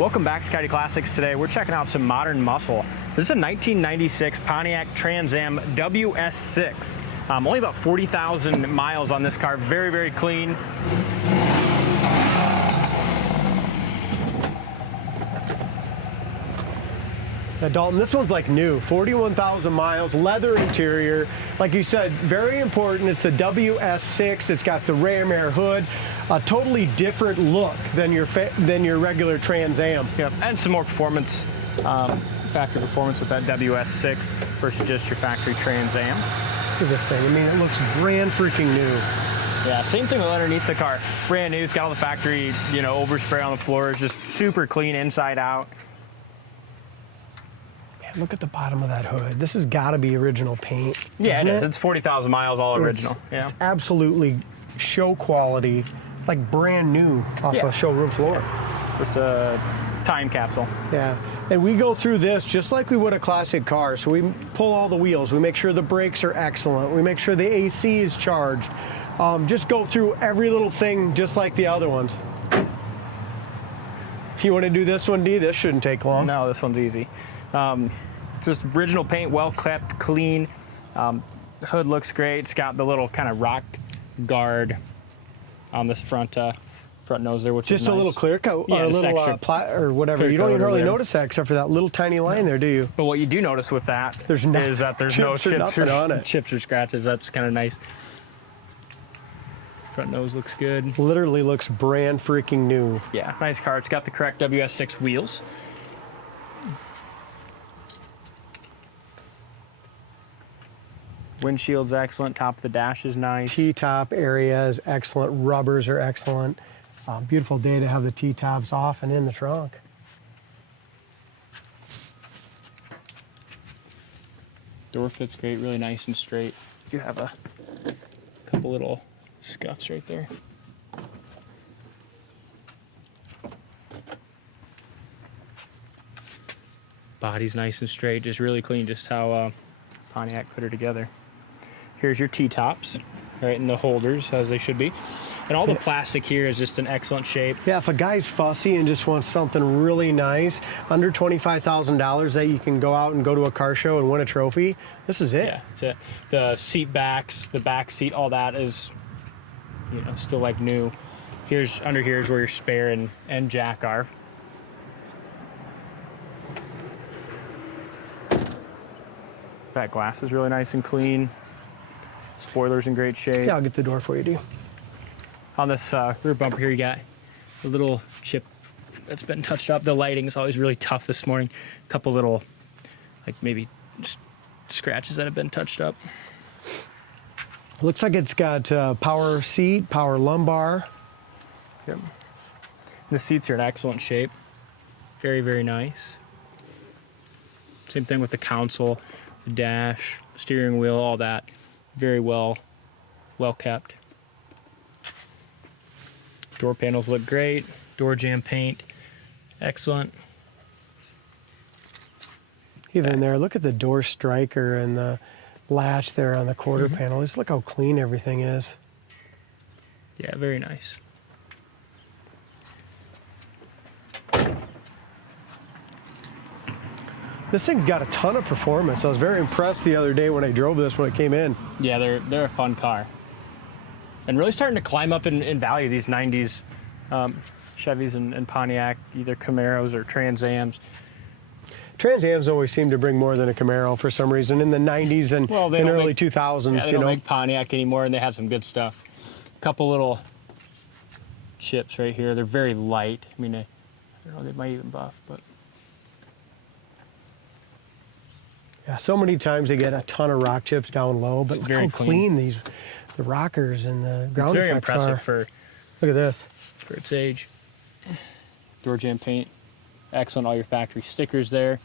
Welcome back to Coyote Classics. Today we're checking out some modern muscle. This is a 1996 Pontiac Trans Am WS6. Only about 40,000 miles on this car. Very, very clean. Now, Dalton, this one's like new, 41,000 miles, leather interior. Like you said, very important. It's the WS6. It's got the ram air hood, a totally different look than your regular Trans Am. Yep, and some more performance, factory performance with that WS6 versus just your factory Trans Am. Look at this thing. I mean, it looks brand freaking new. Yeah, same thing with underneath the car. Brand new. It's got all the factory, overspray on the floor. It's just super clean inside out. Look at the bottom of that hood. This has got to be original paint. Yeah, it is. It's 40,000 miles, all original. Yeah, it's absolutely show quality, like brand new off a showroom floor. Yeah. Just a time capsule. Yeah, and we go through this just like we would a classic car. So we pull all the wheels. We make sure the brakes are excellent. We make sure the AC is charged. Just go through every little thing just like the other ones. You want to do this one, D? This shouldn't take long. No, this one's easy. It's just original paint, well kept, clean. The hood looks great. It's got the little kind of rock guard on this front nose there, which just is nice. A little clear coat, yeah, or a little or whatever. You don't even really notice that except for that little tiny line there, do you? But what you do notice with that is that there's no chips on it. Chips or scratches. That's kind of nice. Front nose looks good. Literally looks brand freaking new. Yeah, nice car. It's got the correct WS6 wheels. Windshield's excellent. Top of the dash is nice. T-top area is excellent. Rubbers are excellent. Beautiful day to have the T-tops off and in the trunk. Door fits great, really nice and straight. You have a couple little scuffs right there. Body's nice and straight, just really clean, just how Pontiac put her together. Here's your T-tops, right in the holders, as they should be. And all the plastic here is just in excellent shape. Yeah, if a guy's fussy and just wants something really nice, under $25,000 that you can go out and go to a car show and win a trophy, this is it. Yeah, that's it. The seat backs, the back seat, all that is, still like new. Under here is where your spare and jack are. Back glass is really nice and clean. Spoiler's in great shape. Yeah, I'll get the door for you, dude. On this rear bumper here, you got a little chip that's been touched up. The lighting is always really tough this morning. A couple little, like maybe just scratches that have been touched up. Looks like it's got power seat, power lumbar. Yep. The seats are in excellent shape. Very, very nice. Same thing with the console, the dash, steering wheel, all that. Very well kept. Door panels look great. Door jamb paint, excellent. Even in there, look at the door striker and the latch there on the quarter panel. Just look how clean everything is. Yeah, very nice. This thing got a ton of performance. I was very impressed the other day when I drove this when it came in. Yeah, they're a fun car. And really starting to climb up in value, these 90s Chevys and Pontiac, either Camaros or Trans Ams. Trans Ams always seem to bring more than a Camaro for some reason in the 90s and early 2000s. Yeah, they don't make Pontiac anymore, and they have some good stuff. A couple little chips right here. They're very light. I mean, I don't know, they might even buff, but. Yeah, so many times they get a ton of rock chips down low, but look how clean the rockers and the ground effects are. It's very impressive look at this. For its age. Door jamb paint, excellent. All your factory stickers there.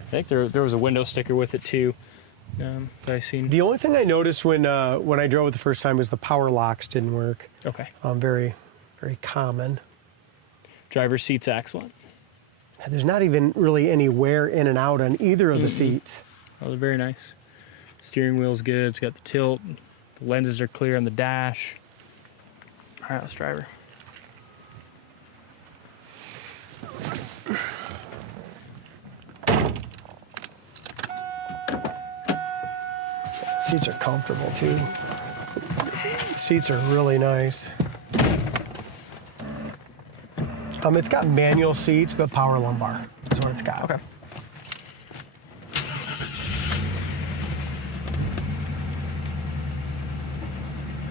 I think there was a window sticker with it too that I seen. The only thing I noticed when I drove it the first time was the power locks didn't work. Okay. Very, very common. Driver's seat's excellent. There's not even really any wear in and out on either of the seats. Oh, they're very nice. Steering wheel's good. It's got the tilt. The lenses are clear on the dash. All right, let's drive her. Seats are comfortable too. Seats are really nice. It's got manual seats, but power lumbar is what it's got. Okay.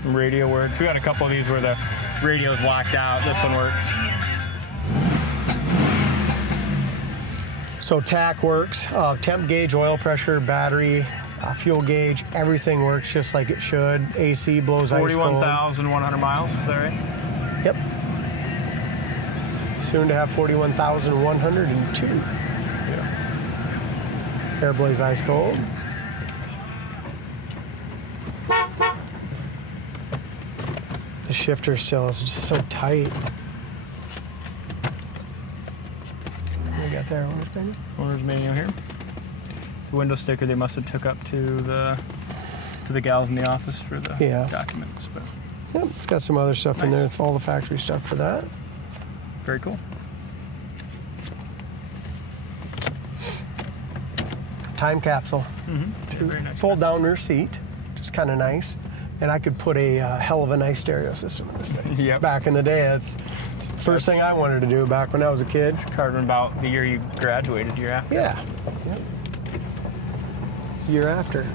Radio works. We got a couple of these where the radio's locked out. This one works. So TAC works, temp gauge, oil pressure, battery, fuel gauge, everything works just like it should. AC blows ice cold. 41,100 miles, is that right? Yep. Soon to have 41,102. Yeah. Air blaze ice cold. The shifter still is just so tight. What do you got there? Owner's manual? Owner's manual here. The window sticker they must have took up to the gals in the office for the documents. But yep, it's got some other stuff in there, all the factory stuff for that. Very cool. Time capsule. Very nice. Fold down rear seat, which is kind of nice. And I could put a hell of a nice stereo system in this thing. Yep. Back in the day, it's the first thing I wanted to do back when I was a kid. Carving about the year you graduated, year after. Yeah. Yep. Year after.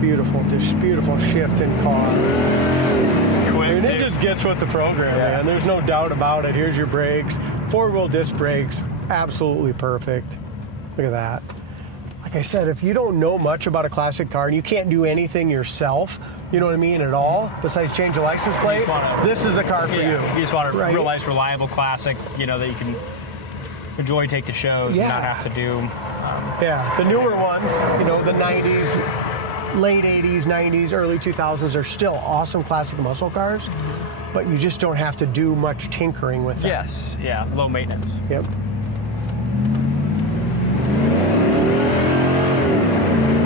Beautiful, just beautiful shifting car. And it just gets with the program, man. There's no doubt about it. Here's your brakes. Four-wheel disc brakes, absolutely perfect. Look at that. Like I said, if you don't know much about a classic car and you can't do anything yourself, you know what I mean, at all, besides change a license plate, this is the car for you. You just want a real nice, reliable classic, you know, that you can enjoy, take to shows, and not have to do. The newer ones, you know, the 90s, late 80s, 90s, early 2000s are still awesome classic muscle cars, but you just don't have to do much tinkering with them. Yes, yeah, low maintenance. Yep.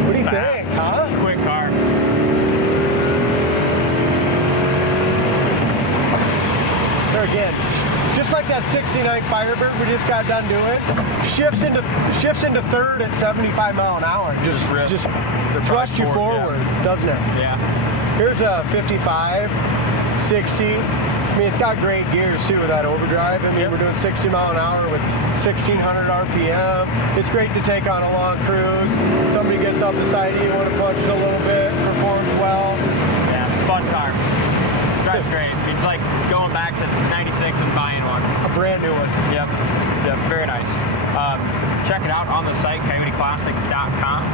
What do you think, huh? It's a quick car. There again, just like that 69 Firebird we just got done doing, shifts into third at 75 mile an hour. Just thrust you forward, doesn't it? Yeah. Here's a 55, 60. I mean, it's got great gears too with that overdrive. I mean, we're doing 60 mile an hour with 1,600 RPM. It's great to take on a long cruise. Somebody gets up beside you want to punch it a little bit, performs well. Yeah, fun car. Drives great. It's like going back to 96 and buying one. A brand new one. Yep, very nice. Check it out on the site, coyoteclassics.com.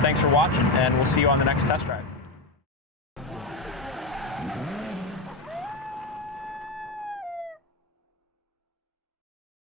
Thanks for watching, and we'll see you on the next test drive.